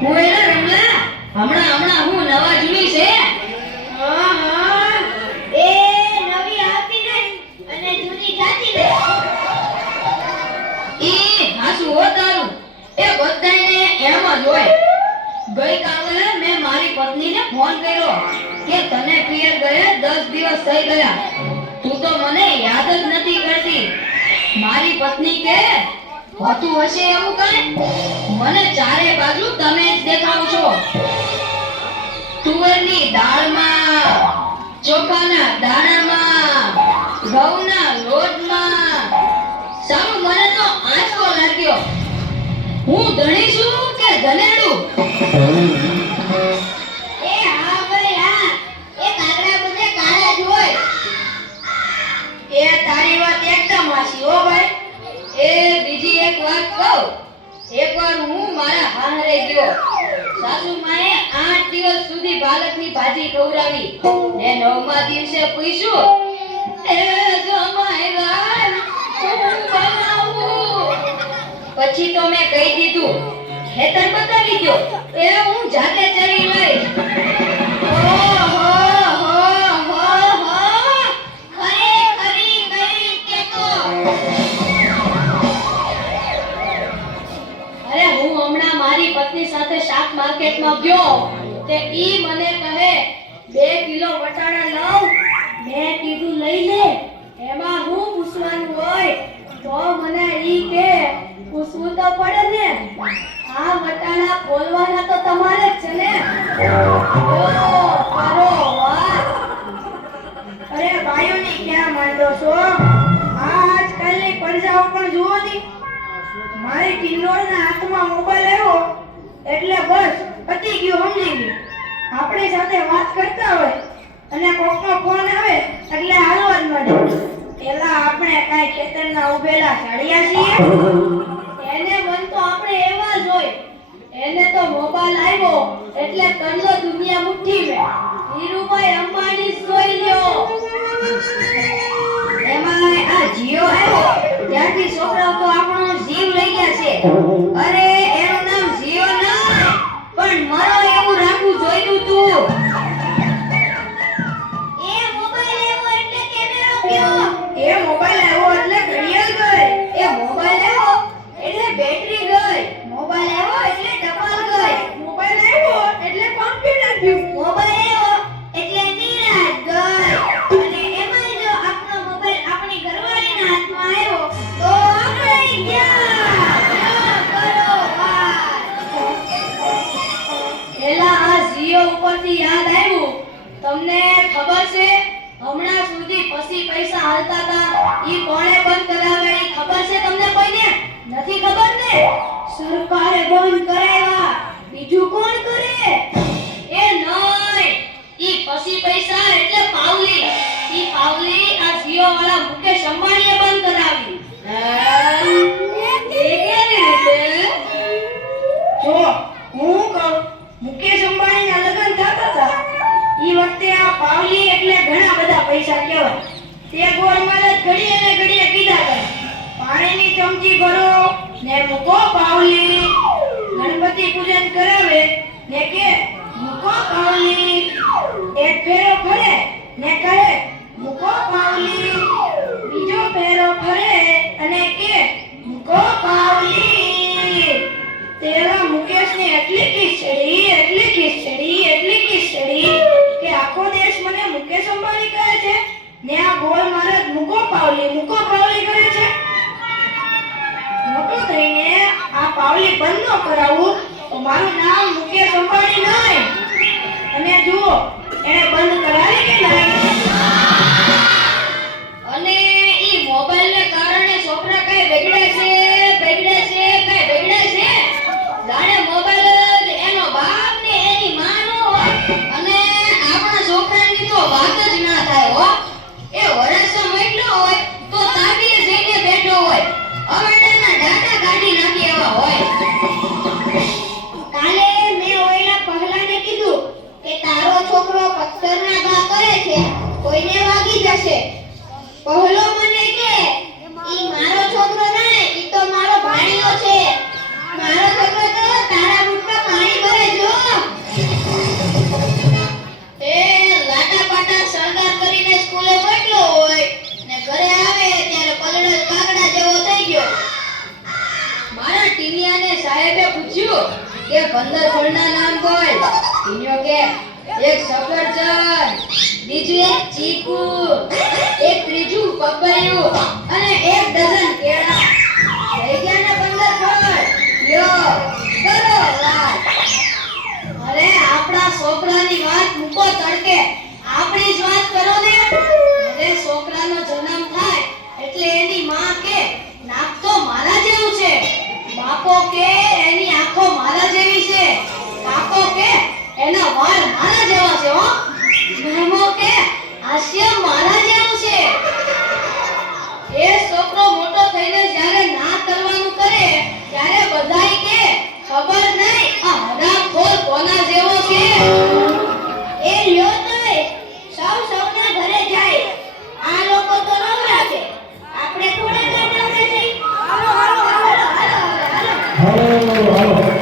હું એલા રમલા હમણાં હમણાં હું નવા જૂની છે. એ હાસુ હો તારું. એ બધાયને એમ જ હોય. ગઈકાલે મેં મારી પત્નીને ફોન કર્યો કે તને પિયર ગયે 10 દિવસ થઈ ગયા. તું તો મને યાદ જ નથી કરતી. મારી પત્ની કે હોતું હશે એવું કઈ મને ચારે બાજુ તમે જ દેખાવ છો. તુવરની દાળમાં, ચોખાના દાણામાં, ઘઉંના લોટમાં. સારું મને તો આંચકો લાગ્યો. હું ધણી છું કે ધનેડું? એકવાર હું મારા હાહરે ગયો. સાસુ માએ આઠ દિવસ સુધી પાલકની ભાજી ખવડાવી. ને નવમા દિવસે પૂછ્યું પછી તો મેં કહી દીધું, ખેતર બતાવી દો એ હું જાતે ચરી લઈશ. ગયો તે ઈ મને કહે બે કિલો વટાણા લાવ મેં કીધું લઈ લે એમાં હું પૂછવાનું હોય તો મને ઈ કે પૂછવું તો પડે ને આ વટાણા ખોલવાના તો તમારે જ છે ને. અરે ભાઈઓની ક્યાં માંડો છો? આજકાલની પડજાઓ પણ જુઓ ની. મારી ટિંડોળના હાથમાં મોબાઈલ આવ્યો. એટલે બસ પતી ગયું સમજી ગયું. આપણી સાથે વાત કરતા હોય અને કોકનો ફોન આવે એટલે હાલવા જ મળે. પેલા આપણે કાંઈ ખેતરના ઉભેલા ચડ્યા છીએ. એને મન તો આપણે એવા જ એને તો મોબાઈલ આવ્યો એટલે કરલો દુનિયા મુઠ્ઠી મે. ધીરુભાઈ અંબાણી સોઈ લ્યો. એમાં આ જીઓ આવ્યો. ત્યાંથી છોકરાઓ તો આપણો જીવ લઈ ગયા છે. અરે સરકારે બંધ કરાવ્યા. બીજું કોણ કરે? એ નહીં. ઈ પછી પૈસા એટલે પાવલી. ઈ પાવલી આ જીઓ વાળા મુકેશ અંબાણીએ બંધ કરાવી. જો હું કહું મુકેશ અંબાણીના લગ્ન થતા હતા. ઈ વખતે આ પાવલી એટલે ઘણા બધા પૈસા કહેવાય. તે ગોળમાં જ ઘડીએ ને ઘડીએ કીધા કરે. પાણીની ચમચી ભરો. ને મૂકો પાવલી. ગણપતિ પૂજન કરાવે ને કે મૂકો પાવલી. એક ફેરો ફરે ને કહે જુઓ, એને બંધ કરાવી કે નહીં? અને ઈ મોબાઈલ ને કારણે છોકરા કઈ બગડે છે બગડે છે, કઈ બગડે છે? જાણે મોબાઈલ એનો બાપ ને એની માં નો હોય કે પંદર ફળના નામ બોલ ટીન્યો કે એક સફરજન, બીજું એક ચીકુ, એક ત્રીજું પપૈયું અને એક ડઝન કેળા. થઈ ગયા ને પંદર ફળ? લ્યો, કરો વાત અરે, આપણા છોકરાની વાત મૂકો તડકે આપણી જ વાત કરો ને અરે છોકરાનો જન્મ થાય એટલે એની માં કે નાક તો મારા જેવું છે બાપો કે એની આંખો મારા જેવી છે કાકો કે એના વાળ મારા જેવા છે, હો. મામો કે, હાસ્ય મારા જેવું છે. એ છોકરો મોટો થઈને જ્યારે ના કરવાનું કરે, ત્યારે બધાય કે, ખબર નહીં આ હરામખોર કોના જેવો છે? એ લ્યો તોય સૌ સૌના ઘરે જાય. આ લોકો તો આપણે